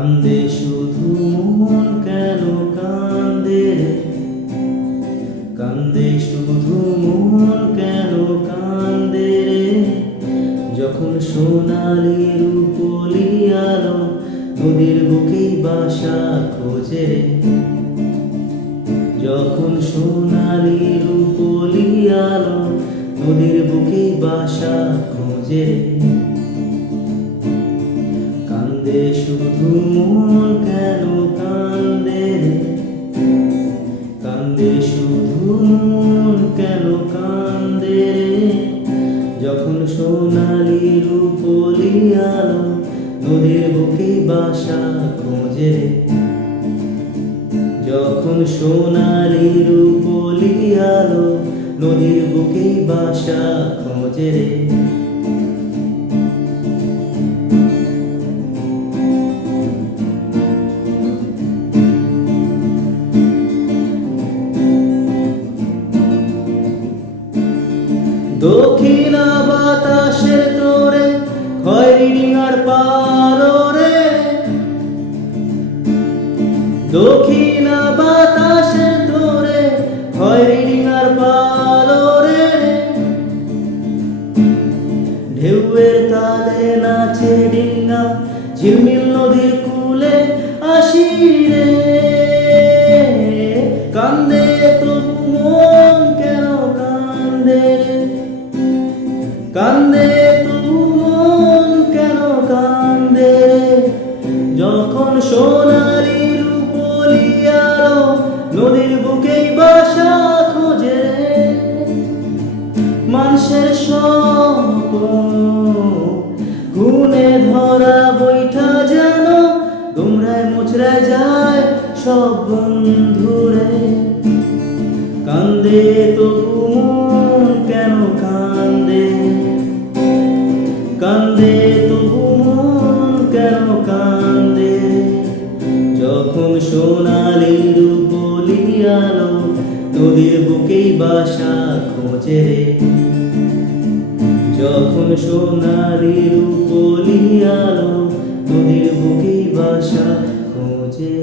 কান্দে, শুধু মন কেন কান্দে? কান্দে, শুধু মন কেন কান্দে যখন সোনালি রূপলি আলো নদীর বুকেই বাসা খোঁজে, যখন সোনালি রূপলি আলো নদীর বুকেই বাসা খোঁজে কান্দে শুধু মন কেন কান্দে? কান্দে কেন কান্দে? যখন সোনালি রূপলি আলো নদীর বুকে বাসা খোঁজে। যখন সোনালি রূপলি আলো নদীর বুকে বাসা খোঁজে রে দক্ষিণা বাতাসের তোরে খয়রি ডিঙার পালো রে দক্ষিণা বাতাসের তোরে খয়রি ডিঙার পালো রে ঢেউয়ের তালে নাচে ডিঙ্গা, ঝিলমিল নদীর কুলে আসি। মানুষের স্বপ্ন গুনে ধরা বৈঠা যেন তোমরায় মুচড়ায় যায় সব বন্ধুরে। কান্দে তো কেন কান্দে? কান্দে তো কেন কান্দে? যখন সোনালি রূপলি আলো নদীর বুকেই বাসা খোঁজে রে। যখন সোনারি রূপলি আলো নদীর বুকেই বাসা খোঁজে